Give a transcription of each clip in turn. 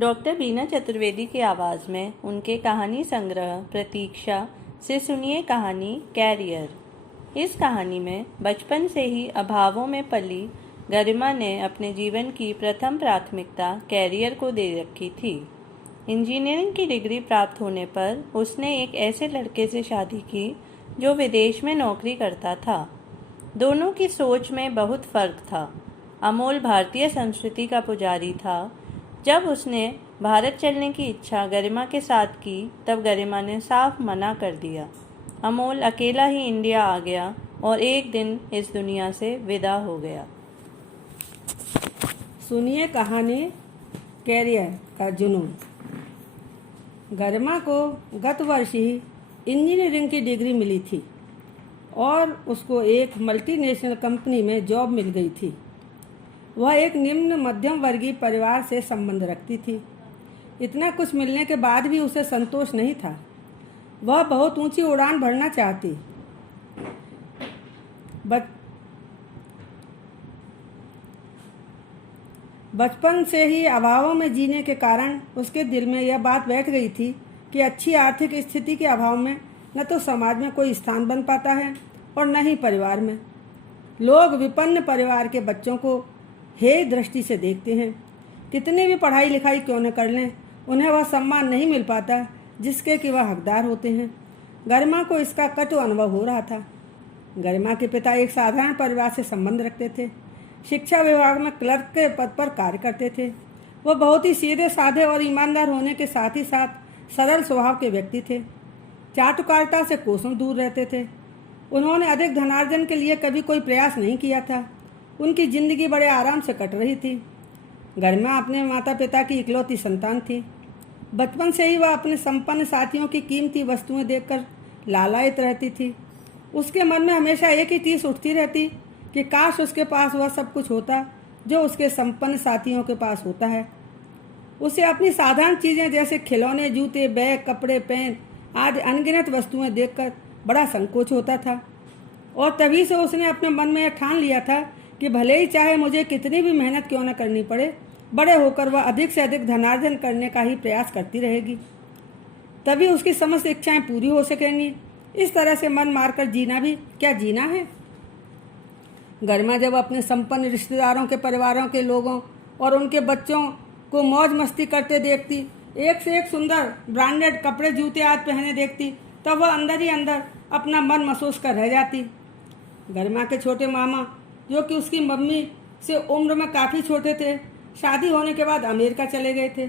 Doctor बीना चतुर्वेदी की आवाज़ में उनके कहानी संग्रह प्रतीक्षा से सुनिए कहानी कैरियर। इस कहानी में बचपन से ही अभावों में पली गरिमा ने अपने जीवन की प्रथम प्राथमिकता कैरियर को दे रखी थी। इंजीनियरिंग की डिग्री प्राप्त होने पर उसने एक ऐसे लड़के से शादी की जो विदेश में नौकरी करता था। दोनों की सोच में बहुत फर्क था। अमोल भारतीय संस्कृति का पुजारी था। जब उसने भारत चलने की इच्छा गरिमा के साथ की तब गरिमा ने साफ मना कर दिया। अमोल अकेला ही इंडिया आ गया और एक दिन इस दुनिया से विदा हो गया। सुनिए कहानी कैरियर का जुनून। गरिमा को गत वर्ष ही इंजीनियरिंग की डिग्री मिली थी और उसको एक मल्टीनेशनल कंपनी में जॉब मिल गई थी। वह एक निम्न मध्यम वर्गीय परिवार से संबंध रखती थी। इतना कुछ मिलने के बाद भी उसे संतोष नहीं था। वह बहुत ऊंची उड़ान भरना चाहती। बचपन से ही अभावों में जीने के कारण उसके दिल में यह बात बैठ गई थी कि अच्छी आर्थिक स्थिति के अभाव में न तो समाज में कोई स्थान बन पाता है और न ही परिवार में। लोग विपन्न परिवार के बच्चों को हे दृष्टि से देखते हैं। कितनी भी पढ़ाई लिखाई क्यों न कर लें, उन्हें वह सम्मान नहीं मिल पाता जिसके कि वह हकदार होते हैं। गरिमा को इसका कटु अनुभव हो रहा था। गरिमा के पिता एक साधारण परिवार से संबंध रखते थे। शिक्षा विभाग में क्लर्क के पद पर कार्य करते थे। वह बहुत ही सीधे साधे और ईमानदार होने के साथ ही साथ सरल स्वभाव के व्यक्ति थे। चाटुकारिता से कोसों दूर रहते थे। उन्होंने अधिक धनार्जन के लिए कभी कोई प्रयास नहीं किया था। उनकी जिंदगी बड़े आराम से कट रही थी। गरिमा अपने माता पिता की इकलौती संतान थी। बचपन से ही वह अपने संपन्न साथियों की कीमती वस्तुएं देखकर लालायित रहती थी। उसके मन में हमेशा एक ही टीस उठती रहती कि काश उसके पास वह सब कुछ होता जो उसके संपन्न साथियों के पास होता है। उसे अपनी साधारण चीज़ें जैसे खिलौने, जूते, बैग, कपड़े, पेन आदि अनगिनत वस्तुएं देखकर बड़ा संकोच होता था और तभी से उसने अपने मन में यह ठान लिया था कि भले ही चाहे मुझे कितनी भी मेहनत क्यों न करनी पड़े, बड़े होकर वह अधिक से अधिक धनार्जन करने का ही प्रयास करती रहेगी। तभी उसकी समस्त इच्छाएं पूरी हो सकेंगी। इस तरह से मन मारकर जीना भी क्या जीना है। गरिमा जब अपने संपन्न रिश्तेदारों के परिवारों के लोगों और उनके बच्चों को मौज मस्ती करते देखती, एक से एक सुंदर ब्रांडेड कपड़े, जूते आदि पहने देखती, तब वह अंदर ही अंदर अपना मन महसूस कर रह जाती। गरिमा के छोटे मामा, जो कि उसकी मम्मी से उम्र में काफ़ी छोटे थे, शादी होने के बाद अमेरिका चले गए थे।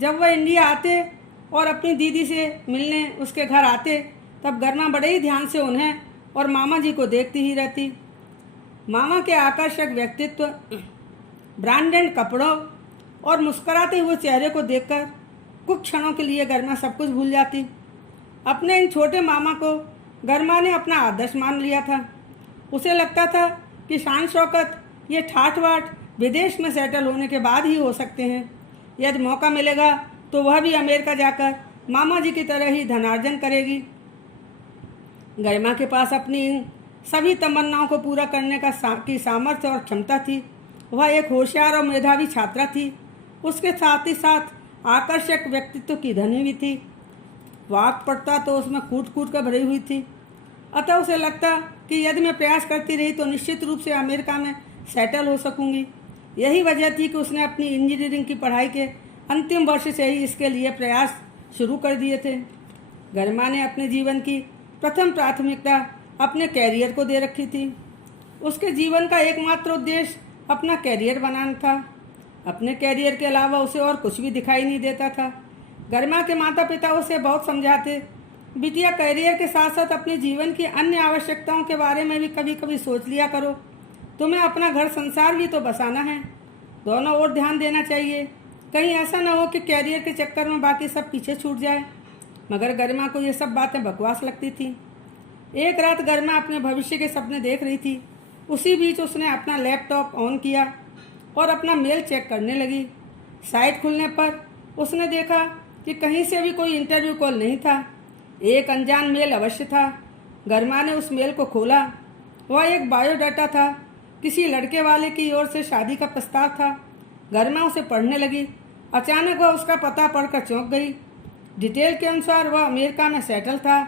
जब वह इंडिया आते और अपनी दीदी से मिलने उसके घर आते, तब गरिमा बड़े ही ध्यान से उन्हें और मामा जी को देखती ही रहती। मामा के आकर्षक व्यक्तित्व, ब्रांडेड कपड़ों और मुस्कुराते हुए चेहरे को देखकर कुछ क्षणों के लिए गरिमा सब कुछ भूल जाती। अपने इन छोटे मामा को गरिमा ने अपना आदर्श मान लिया था। उसे लगता था कि शान शौकत, ये ठाठ वाठ विदेश में सेटल होने के बाद ही हो सकते हैं। यदि मौका मिलेगा तो वह भी अमेरिका जाकर मामा जी की तरह ही धनार्जन करेगी। गरिमा के पास अपनी इन सभी तमन्नाओं को पूरा करने की सामर्थ्य और क्षमता थी। वह एक होशियार और मेधावी छात्रा थी। उसके साथ ही साथ आकर्षक व्यक्तित्व की धनी भी थी। वाक पड़ता तो उसमें कूट कूट कर भरी हुई थी। अतः उसे लगता कि यदि मैं प्रयास करती रही तो निश्चित रूप से अमेरिका में सेटल हो सकूंगी। यही वजह थी कि उसने अपनी इंजीनियरिंग की पढ़ाई के अंतिम वर्ष से ही इसके लिए प्रयास शुरू कर दिए थे। गरिमा ने अपने जीवन की प्रथम प्राथमिकता अपने कैरियर को दे रखी थी। उसके जीवन का एकमात्र उद्देश्य अपना कैरियर बनाना था। अपने कैरियर के अलावा उसे और कुछ भी दिखाई नहीं देता था। गरिमा के माता पिता उसे बहुत समझाते, बिटिया कैरियर के साथ साथ अपने जीवन की अन्य आवश्यकताओं के बारे में भी कभी कभी सोच लिया करो। तुम्हें अपना घर संसार भी तो बसाना है, दोनों ओर ध्यान देना चाहिए। कहीं ऐसा न हो कि कैरियर के चक्कर में बाकी सब पीछे छूट जाए। मगर गरिमा को ये सब बातें बकवास लगती थी। एक रात गरिमा अपने भविष्य के सपने देख रही थी। उसी बीच उसने अपना लैपटॉप ऑन किया और अपना मेल चेक करने लगी। साइट खुलने पर उसने देखा कि कहीं से भी कोई इंटरव्यू कॉल नहीं था। एक अनजान मेल अवश्य था। गरिमा ने उस मेल को खोला। वह एक बायोडाटा था। किसी लड़के वाले की ओर से शादी का प्रस्ताव था। गरिमा उसे पढ़ने लगी। अचानक वह उसका पता पढ़कर चौंक गई। डिटेल के अनुसार वह अमेरिका में सेटल था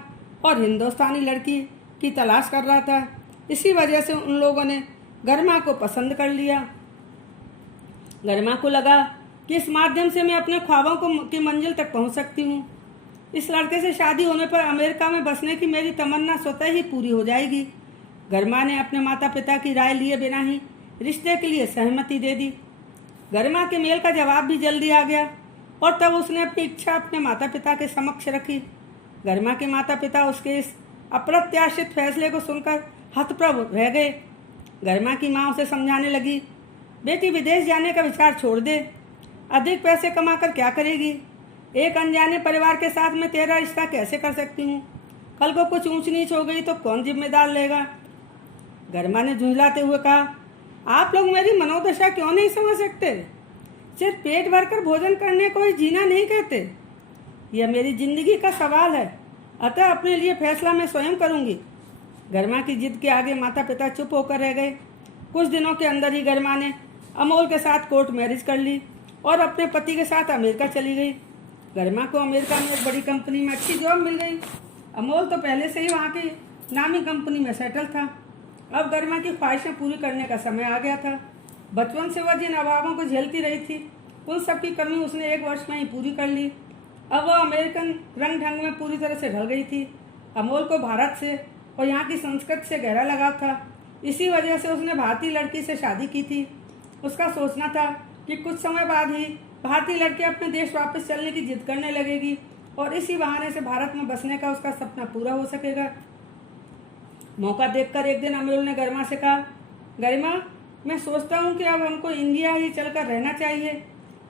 और हिंदुस्तानी लड़की की तलाश कर रहा था। इसी वजह से उन लोगों ने गरिमा को पसंद कर लिया। गरिमा को लगा कि इस माध्यम से मैं अपने ख्वाबों की मंजिल तक पहुंच सकती हूँ। इस लड़के से शादी होने पर अमेरिका में बसने की मेरी तमन्ना स्वतः ही पूरी हो जाएगी। गरिमा ने अपने माता पिता की राय लिए बिना ही रिश्ते के लिए सहमति दे दी। गरिमा के मेल का जवाब भी जल्दी आ गया और तब उसने अपनी इच्छा अपने माता पिता के समक्ष रखी। गरिमा के माता पिता उसके इस अप्रत्याशित फैसले को सुनकर हतप्रभ रह गए। गरिमा की माँ उसे समझाने लगी, बेटी विदेश जाने का विचार छोड़ दे, अधिक पैसे कमाकर क्या करेगी? एक अनजाने परिवार के साथ मैं तेरा रिश्ता कैसे कर सकती हूँ? कल को कुछ ऊंच नीच हो गई तो कौन जिम्मेदार लेगा? गरिमा ने झुंझलाते हुए कहा, आप लोग मेरी मनोदशा क्यों नहीं समझ सकते? सिर्फ पेट भरकर भोजन करने को ही जीना नहीं कहते। यह मेरी जिंदगी का सवाल है, अतः अपने लिए फैसला मैं स्वयं करूंगी। गरिमा की जिद के आगे माता पिता चुप होकर रह गए। कुछ दिनों के अंदर ही गरिमा ने अमोल के साथ कोर्ट मैरिज कर ली और अपने पति के साथ अमेरिका चली गई। गरिमा को अमेरिका में एक बड़ी कंपनी में अच्छी जॉब मिल गई। अमोल तो पहले से ही वहाँ की नामी कंपनी में सेटल था। अब गरिमा की ख्वाहिशें पूरी करने का समय आ गया था। बचपन से वह जिन अभावों को झेलती रही थी, उन सब की कमी उसने 1 वर्ष में ही पूरी कर ली। अब वह अमेरिकन रंग ढंग में पूरी तरह से ढल गई थी। अमोल को भारत से और यहाँ की संस्कृति से गहरा लगाव था। इसी वजह से उसने भारतीय लड़की से शादी की थी। उसका सोचना था कि कुछ समय बाद ही भारतीय लड़की अपने देश वापस चलने की जिद करने लगेगी और इसी बहाने से भारत में बसने का उसका सपना पूरा हो सकेगा। मौका देखकर एक दिन अमोल ने गरिमा से कहा, गरिमा, मैं सोचता हूँ कि अब हमको इंडिया ही चलकर रहना चाहिए।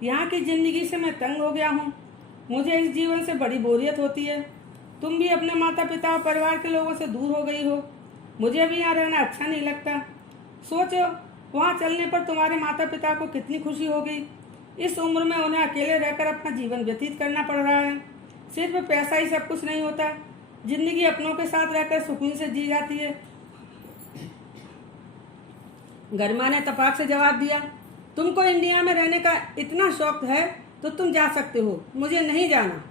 यहाँ की जिंदगी से मैं तंग हो गया हूँ। मुझे इस जीवन से बड़ी बोरियत होती है। तुम भी अपने माता पिता और परिवार के लोगों से दूर हो गई हो। मुझे भी यहाँ रहना अच्छा नहीं लगता। सोचो, वहाँ चलने पर तुम्हारे माता पिता को कितनी खुशी होगी। इस उम्र में उन्हें अकेले रहकर अपना जीवन व्यतीत करना पड़ रहा है। सिर्फ पैसा ही सब कुछ नहीं होता। जिंदगी अपनों के साथ रहकर सुकून से जी जाती है। गरिमा ने तपाक से जवाब दिया, तुमको इंडिया में रहने का इतना शौक है तो तुम जा सकते हो, मुझे नहीं जाना।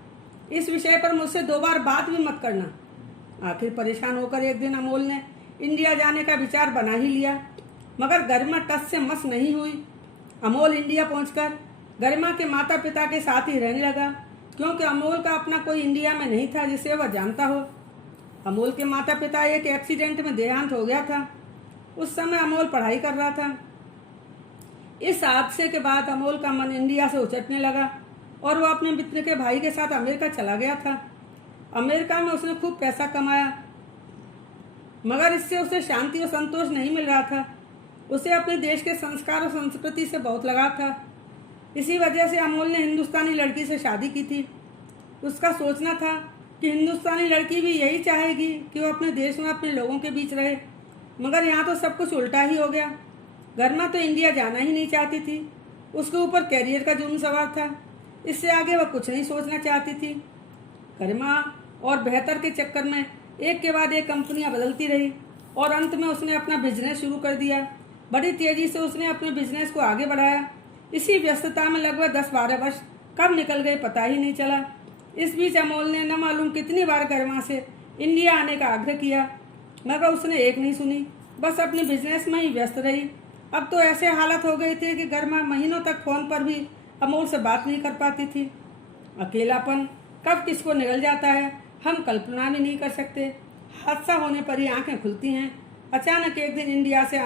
इस विषय पर मुझसे 2 बार बात भी मत करना। आखिर परेशान होकर एक दिन अमोल ने इंडिया जाने का विचार बना ही लिया, मगर गरिमा टस से मस नहीं हुई। अमोल इंडिया पहुंचकर गरिमा के माता पिता के साथ ही रहने लगा, क्योंकि अमोल का अपना कोई इंडिया में नहीं था जिसे वह जानता हो। अमोल के माता पिता एक एक्सीडेंट में देहांत हो गया था। उस समय अमोल पढ़ाई कर रहा था। इस हादसे के बाद अमोल का मन इंडिया से उचटने लगा और वह अपने मित्र के भाई के साथ अमेरिका चला गया था। अमेरिका में उसने खूब पैसा कमाया, मगर इससे उसे शांति और संतोष नहीं मिल रहा था। उसे अपने देश के संस्कार और संस्कृति से बहुत लगाव था। इसी वजह से अमोल ने हिंदुस्तानी लड़की से शादी की थी। उसका सोचना था कि हिंदुस्तानी लड़की भी यही चाहेगी कि वो अपने देश में अपने लोगों के बीच रहे, मगर यहाँ तो सब कुछ उल्टा ही हो गया। गरिमा तो इंडिया जाना ही नहीं चाहती थी। उसके ऊपर कैरियर का जुर्म सवार था। इससे आगे वह कुछ नहीं सोचना चाहती थी। गरिमा और बेहतर के चक्कर में एक के बाद एक कंपनियां बदलती रही और अंत में उसने अपना बिजनेस शुरू कर दिया। बड़ी तेजी से उसने अपने बिजनेस को आगे बढ़ाया। इसी व्यस्तता में लगभग 10-12 वर्ष कब निकल गए पता ही नहीं चला। इस बीच अमोल ने न मालूम कितनी बार गरिमा से इंडिया आने का आग्रह किया, मगर उसने एक नहीं सुनी, बस अपने बिजनेस में ही व्यस्त रही। अब तो ऐसे हालत हो गई थी कि गरिमा महीनों तक फोन पर भी अमोल से बात नहीं कर पाती थी। अकेलापन कब किसको निगल जाता है हम कल्पना भी नहीं कर सकते। हादसा होने पर ही आंखें खुलती हैं। अचानक एक दिन इंडिया से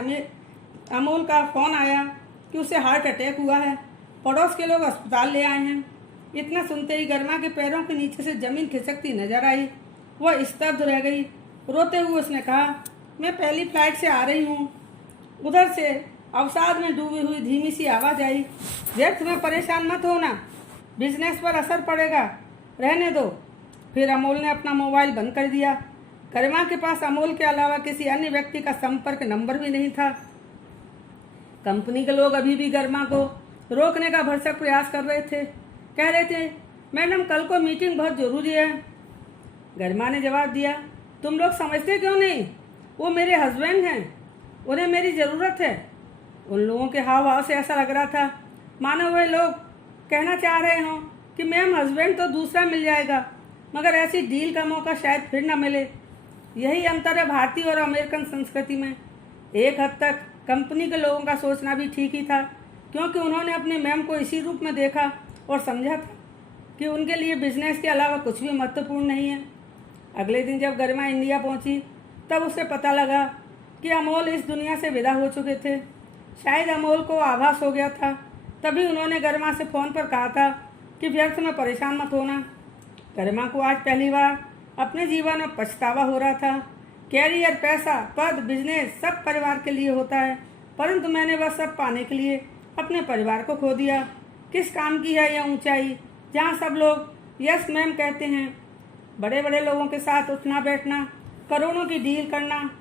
अमोल का फोन आया कि उसे हार्ट अटैक हुआ है। पड़ोस के लोग अस्पताल ले आए हैं। इतना सुनते ही गरिमा के पैरों के नीचे से जमीन खिसकती नजर आई। वह स्तब्ध रह गई। रोते हुए उसने कहा, मैं पहली फ्लाइट से आ रही हूँ। उधर से अवसाद में डूबी हुई धीमी सी आवाज आई, व्यर्थ में परेशान मत होना, बिजनेस पर असर पड़ेगा, रहने दो। फिर अमोल ने अपना मोबाइल बंद कर दिया। गरिमा के पास अमोल के अलावा किसी अन्य व्यक्ति का संपर्क नंबर भी नहीं था। कंपनी के लोग अभी भी गरिमा को रोकने का भरसक प्रयास कर रहे थे। कह रहे थे, मैडम कल को मीटिंग बहुत जरूरी है। गरिमा ने जवाब दिया, तुम लोग समझते क्यों नहीं, वो मेरे हस्बैंड हैं, उन्हें मेरी ज़रूरत है। उन लोगों के हाव भाव से ऐसा लग रहा था मानो वे लोग कहना चाह रहे हो कि मैम हस्बैंड तो दूसरा मिल जाएगा, मगर ऐसी डील का मौका शायद फिर न मिले। यही अंतर है भारतीय और अमेरिकन संस्कृति में। एक हद तक कंपनी के लोगों का सोचना भी ठीक ही था, क्योंकि उन्होंने अपनी मैम को इसी रूप में देखा और समझा था कि उनके लिए बिजनेस के अलावा कुछ भी महत्वपूर्ण नहीं है। अगले दिन जब गरिमा इंडिया पहुंची तब उसे पता लगा कि अमोल इस दुनिया से विदा हो चुके थे। शायद अमोल को आभास हो गया था, तभी उन्होंने गरिमा से फ़ोन पर कहा था कि व्यर्थ में परेशान मत होना। गरिमा को आज पहली बार अपने जीवन में पछतावा हो रहा था। कैरियर, पैसा, पद, बिजनेस सब परिवार के लिए होता है, परंतु मैंने वह सब पाने के लिए अपने परिवार को खो दिया। किस काम की है यह ऊंचाई जहाँ सब लोग यस मैम कहते हैं। बड़े बड़े लोगों के साथ उठना बैठना, करोड़ों की डील करना,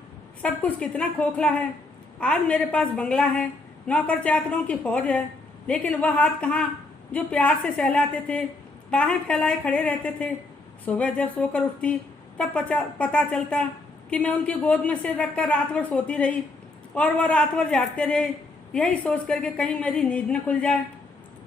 सब कुछ कितना खोखला है। आज मेरे पास बंगला है, नौकर चाकरों की फौज है, लेकिन वह हाथ कहाँ जो प्यार से सहलाते थे, बाहें फैलाए खड़े रहते थे। सुबह जब सोकर उठती तब पता चलता कि मैं उनकी गोद में सिर रखकर रात भर सोती रही और वह रात भर जागते रहे, यही सोच करके कहीं मेरी नींद न खुल जाए।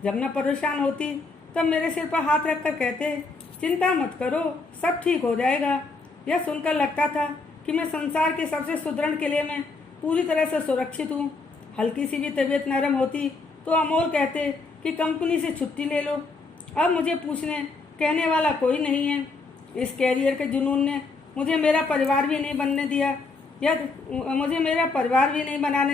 जब मैं परेशान होती तब मेरे सिर पर हाथ रखकर कहते, चिंता मत करो, सब ठीक हो जाएगा। यह सुनकर लगता था कि मैं संसार के सबसे सुदृढ़ किले में पूरी तरह से सुरक्षित हूँ। हल्की सी भी तबीयत नरम होती तो अमोल कहते कि कंपनी से छुट्टी ले लो। अब मुझे पूछने कहने वाला कोई नहीं है। इस कैरियर के जुनून ने मुझे मेरा परिवार भी नहीं बनाने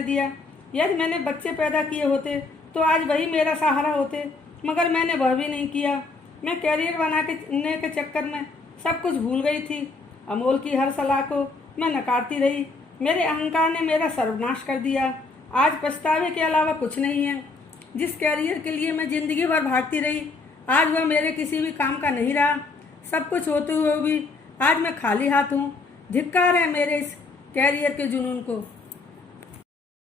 दिया। यदि मैंने बच्चे पैदा किए होते तो आज वही मेरा सहारा होते, मगर मैंने वह भी नहीं किया। मैं कैरियर बनाने के चक्कर में सब कुछ भूल गई थी। अमोल की हर सलाह को मैं नकारती रही। मेरे अहंकार ने मेरा सर्वनाश कर दिया। आज पछतावे के अलावा कुछ नहीं है। जिस कैरियर के लिए मैं जिंदगी भर भागती रही, आज वह मेरे किसी भी काम का नहीं रहा। सब कुछ होते हुए भी आज मैं खाली हाथ हूँ। धिक्कार है मेरे इस कैरियर के जुनून को।